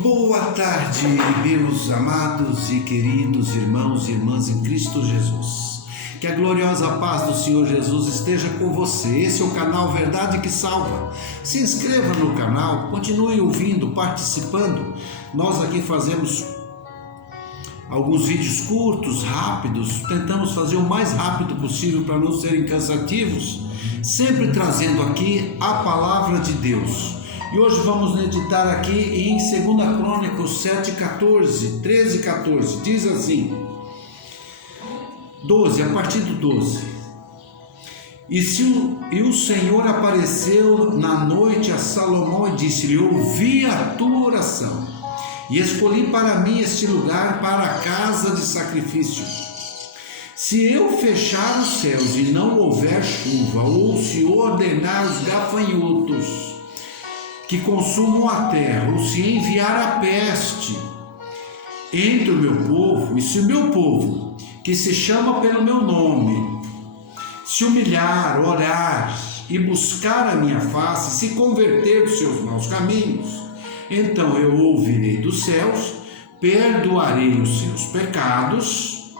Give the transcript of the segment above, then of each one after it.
Boa tarde, meus amados e queridos irmãos e irmãs em Cristo Jesus. Que a gloriosa paz do Senhor Jesus esteja com você. Esse é o canal Verdade que Salva. Se inscreva no canal, continue ouvindo, participando. Nós aqui fazemos alguns vídeos curtos, rápidos. Tentamos fazer o mais rápido possível para não serem cansativos, sempre trazendo aqui a palavra de Deus. E hoje vamos meditar aqui em 2 Crônicas 7:14, 13 e 14, diz assim, 12, a partir do 12. E o Senhor apareceu na noite a Salomão e disse-lhe: ouvi a tua oração, e escolhi para mim este lugar para a casa de sacrifício. Se eu fechar os céus e não houver chuva, ou se ordenar os gafanhotos que consumam a terra, ou se enviar a peste entre o meu povo, e se o meu povo, que se chama pelo meu nome, se humilhar, orar e buscar a minha face, se converter dos seus maus caminhos, então eu ouvirei dos céus, perdoarei os seus pecados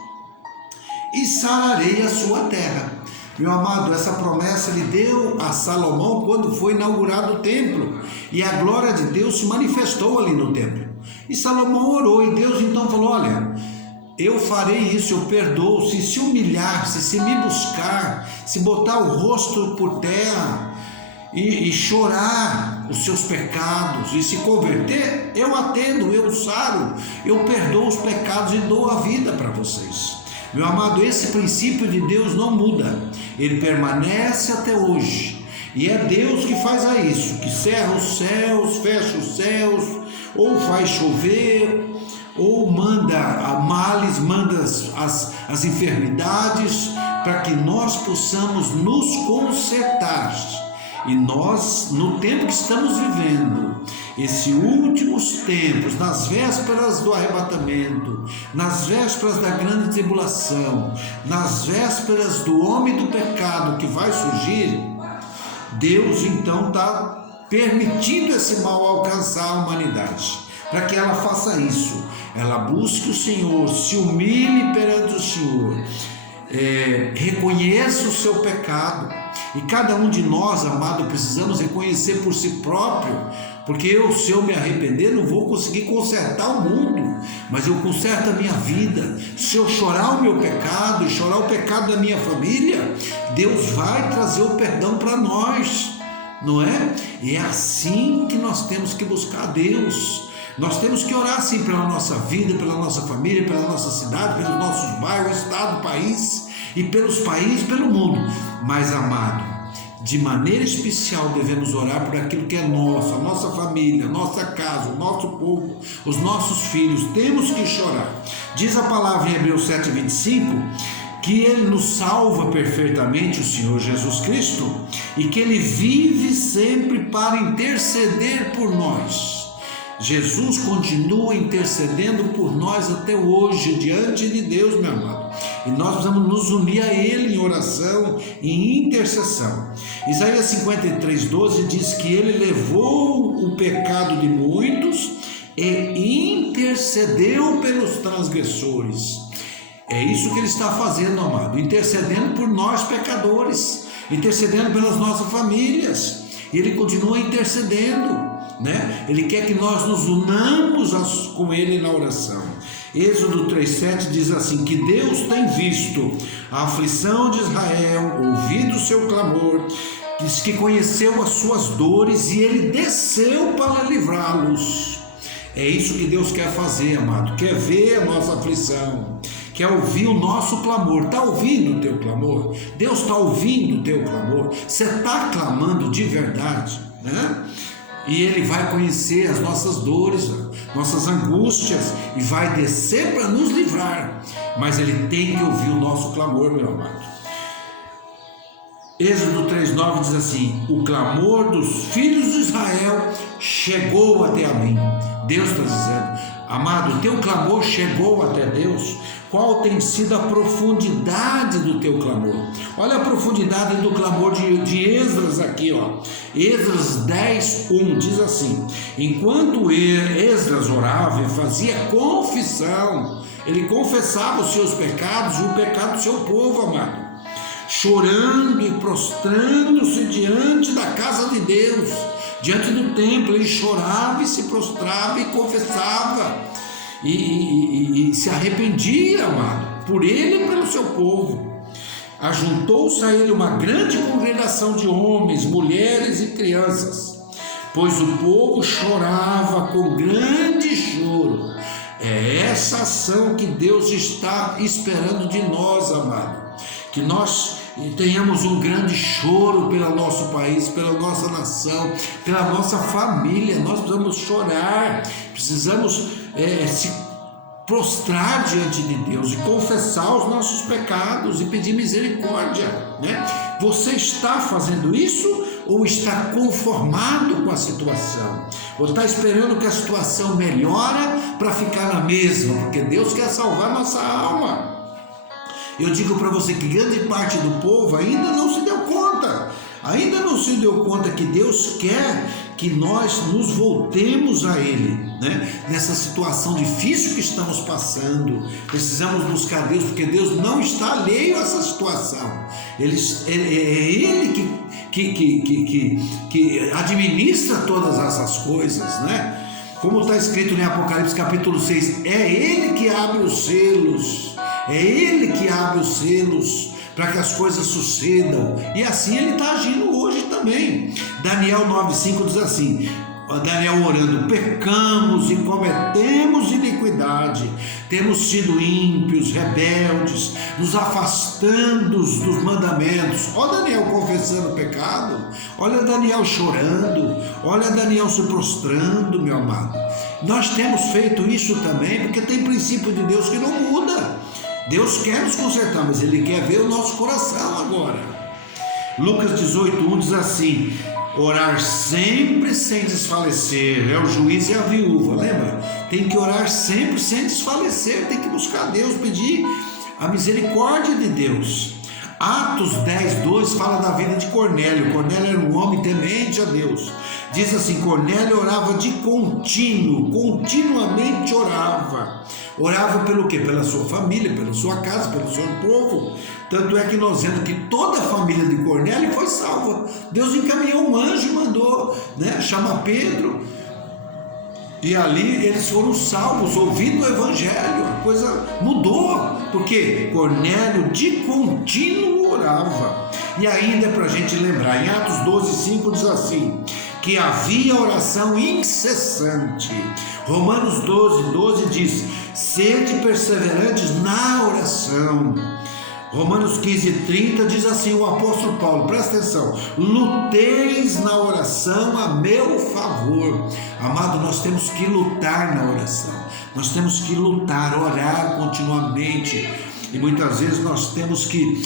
e sararei a sua terra. Meu amado, essa promessa ele deu a Salomão quando foi inaugurado o templo, e a glória de Deus se manifestou ali no templo. E Salomão orou, e Deus então falou: olha, eu farei isso, eu perdoo, se humilhar, se me buscar, se botar o rosto por terra e chorar os seus pecados e se converter, eu atendo, eu saro, eu perdoo os pecados e dou a vida para vocês. Meu amado, esse princípio de Deus não muda, ele permanece até hoje, e é Deus que faz isso, que cerra os céus, fecha os céus, ou faz chover, ou manda males, manda as enfermidades, para que nós possamos nos consertar. E nós, no tempo que estamos vivendo, esses últimos tempos, nas vésperas do arrebatamento, nas vésperas da grande tribulação, nas vésperas do homem do pecado que vai surgir, Deus então está permitindo esse mal alcançar a humanidade, para que ela faça isso, ela busque o Senhor, se humilhe perante o Senhor, reconheça o seu pecado. E cada um de nós, amado, precisamos reconhecer por si próprio, porque se eu me arrepender, não vou conseguir consertar o mundo, mas eu conserto a minha vida. Se eu chorar o meu pecado e chorar o pecado da minha família, Deus vai trazer o perdão para nós, não é? E é assim que nós temos que buscar a Deus. Nós temos que orar sim pela nossa vida, pela nossa família, pela nossa cidade, pelos nossos bairros, estado, país, e pelos países, pelo mundo. Mas, amado, de maneira especial devemos orar por aquilo que é nosso, a nossa família, a nossa casa, o nosso povo, os nossos filhos. Temos que chorar. Diz a palavra em Hebreus 7:25 que Ele nos salva perfeitamente, o Senhor Jesus Cristo, e que Ele vive sempre para interceder por nós. Jesus continua intercedendo por nós até hoje, diante de Deus, meu amado. E nós precisamos nos unir a Ele em oração e em intercessão. Isaías 53:12 diz que Ele levou o pecado de muitos e intercedeu pelos transgressores. É isso que Ele está fazendo, amado, intercedendo por nós pecadores, intercedendo pelas nossas famílias. E Ele continua intercedendo, né? Ele quer que nós nos unamos com Ele na oração. Êxodo 3:7 diz assim, que Deus tem visto a aflição de Israel, ouvido o seu clamor, diz que conheceu as suas dores e Ele desceu para livrá-los. É isso que Deus quer fazer, amado, quer ver a nossa aflição, quer ouvir o nosso clamor. Está ouvindo o teu clamor? Deus está ouvindo o teu clamor? Você está clamando de verdade, né? E Ele vai conhecer as nossas dores, nossas angústias, e vai descer para nos livrar, mas Ele tem que ouvir o nosso clamor, meu amado. Êxodo 3:9 diz assim, o clamor dos filhos de Israel chegou até a mim. Deus está dizendo, amado, o teu clamor chegou até Deus. qual tem sido a profundidade do teu clamor. Olha a profundidade do clamor de Esdras aqui, ó. Esdras 10:1 diz assim: enquanto Esdras orava e fazia confissão, ele confessava os seus pecados e o pecado do seu povo, amado, chorando e prostrando-se diante da casa de Deus, diante do templo. Ele chorava e se prostrava e confessava e se arrependia, amado, por ele e pelo seu povo. Ajuntou-se a ele uma grande congregação de homens, mulheres e crianças, pois o povo chorava com grande choro. É essa ação que Deus está esperando de nós, amado, que nós tenhamos um grande choro pelo nosso país, pela nossa nação, pela nossa família. Nós precisamos chorar, precisamos se prostrar diante de Deus e confessar os nossos pecados e pedir misericórdia, né? Você está fazendo isso ou está conformado com a situação? Ou está esperando que a situação melhore para ficar na mesma? Porque Deus quer salvar nossa alma. Eu digo para você que grande parte do povo ainda não se deu conta, que Deus quer que nós nos voltemos a Ele, né? Nessa situação difícil que estamos passando, precisamos buscar Deus, porque Deus não está alheio a essa situação. É Ele que administra todas essas coisas, né? Como está escrito em Apocalipse capítulo 6, é Ele que abre os selos, para que as coisas sucedam, e assim Ele está agindo hoje também. Daniel 9:5 diz assim, Daniel orando: pecamos e cometemos iniquidade, temos sido ímpios, rebeldes, nos afastando dos mandamentos. Olha Daniel confessando o pecado, olha Daniel chorando, olha Daniel se prostrando, meu amado. Nós temos feito isso também, porque tem princípio de Deus que não muda. Deus quer nos consertar, mas Ele quer ver o nosso coração agora. Lucas 18:1 diz assim: orar sempre sem desfalecer, é o juiz e a viúva, lembra? Tem que orar sempre sem desfalecer, tem que buscar Deus, pedir a misericórdia de Deus. Atos 10:2 fala da vida de Cornélio. Cornélio era um homem temente a Deus. Diz assim: Cornélio orava de contínuo, continuamente orava. Orava pelo quê? Pela sua família, pela sua casa, pelo seu povo. Tanto é que nós vemos que toda a família de Cornélio foi salva. Deus encaminhou um anjo e mandou, né, chamar Pedro. E ali eles foram salvos, ouvindo o evangelho. A coisa mudou, porque Cornélio de contínuo orava. E ainda é para a gente lembrar, em Atos 12:5 diz assim, que havia oração incessante. Romanos 12:12 diz: sede perseverantes na oração. Romanos 15:30 diz assim o apóstolo Paulo, presta atenção: luteis na oração a meu favor. Amado, nós temos que lutar na oração, nós temos que lutar, orar continuamente. E muitas vezes nós temos que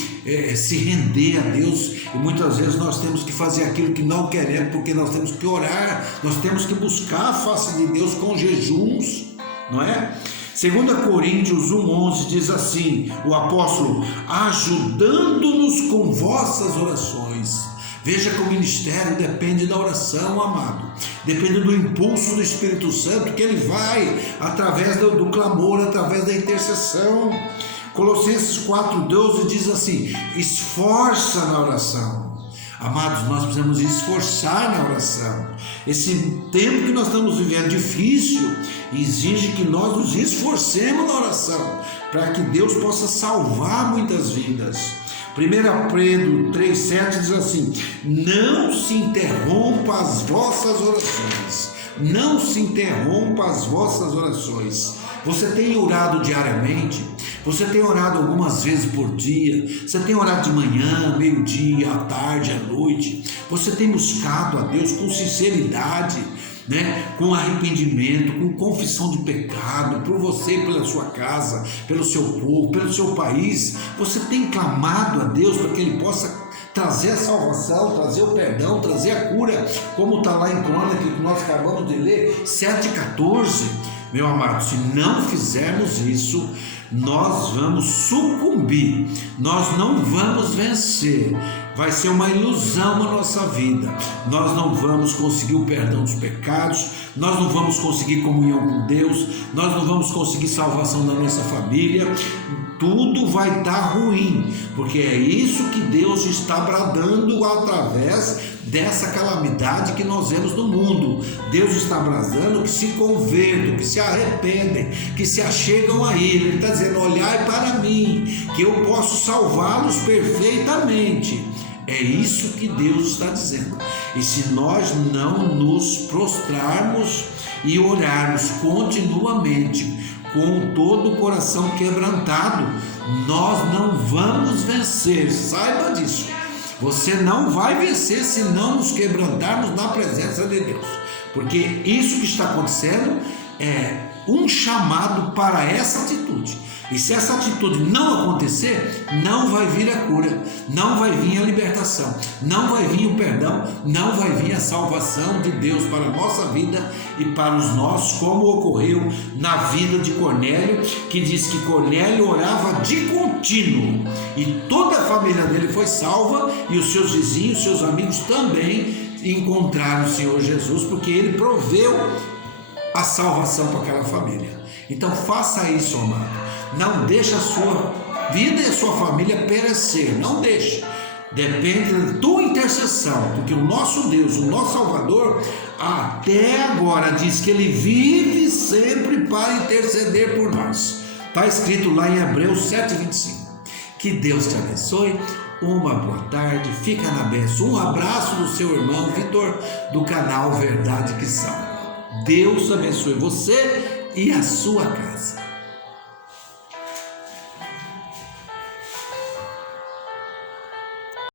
se render a Deus, e muitas vezes nós temos que fazer aquilo que não queremos, porque nós temos que orar, nós temos que buscar a face de Deus com jejuns, não é? 2 Coríntios 1:11 diz assim, o apóstolo: ajudando-nos com vossas orações. Veja que o ministério depende da oração, amado, depende do impulso do Espírito Santo, que ele vai através do clamor, através da intercessão. Colossenses 4:12 diz assim: esforça na oração. Amados, nós precisamos esforçar na oração. Esse tempo que nós estamos vivendo difícil exige que nós nos esforcemos na oração, para que Deus possa salvar muitas vidas. 1 Pedro 3:7 diz assim: não se interrompa as vossas orações. Não se interrompa as vossas orações. Você tem orado diariamente? Você tem orado algumas vezes por dia? Você tem orado de manhã, meio-dia, à tarde, à noite? Você tem buscado a Deus com sinceridade, né? Com arrependimento, com confissão de pecado, por você, pela sua casa, pelo seu povo, pelo seu país? Você tem clamado a Deus para que Ele possa trazer a salvação, trazer o perdão, trazer a cura, como está lá em Crônica, que nós acabamos de ler, 7:14. Meu amado, se não fizermos isso, nós vamos sucumbir, nós não vamos vencer, vai ser uma ilusão na nossa vida, nós não vamos conseguir o perdão dos pecados, nós não vamos conseguir comunhão com Deus, nós não vamos conseguir salvação da nossa família, tudo vai estar ruim, porque é isso que Deus está bradando através dessa calamidade que nós vemos no mundo. Deus está bradando que se convertam, que se arrependem, que se achegam a Ele está dizendo: olhai para mim, que eu posso salvá-los perfeitamente. É isso que Deus está dizendo. E se nós não nos prostrarmos e orarmos continuamente, com todo o coração quebrantado, nós não vamos vencer. Saiba disso. Você não vai vencer se não nos quebrantarmos na presença de Deus, porque isso que está acontecendo é um chamado para essa atitude. E se essa atitude não acontecer, não vai vir a cura, não vai vir a libertação, não vai vir o perdão, não vai vir a salvação de Deus para a nossa vida e para os nossos, como ocorreu na vida de Cornélio, que diz que Cornélio orava de contínuo e toda a família dele foi salva, e os seus vizinhos, seus amigos também encontraram o Senhor Jesus, porque ele proveu a salvação para aquela família. Então faça isso, amado. Não deixe a sua vida e a sua família perecer, não deixe. Depende da tua intercessão, porque o nosso Deus, o nosso Salvador, até agora diz que Ele vive sempre para interceder por nós. Está escrito lá em Hebreus 7,25. Que Deus te abençoe, uma boa tarde, fica na bênção. Um abraço do seu irmão Vitor, do canal Verdade que Salva. Deus abençoe você e a sua casa.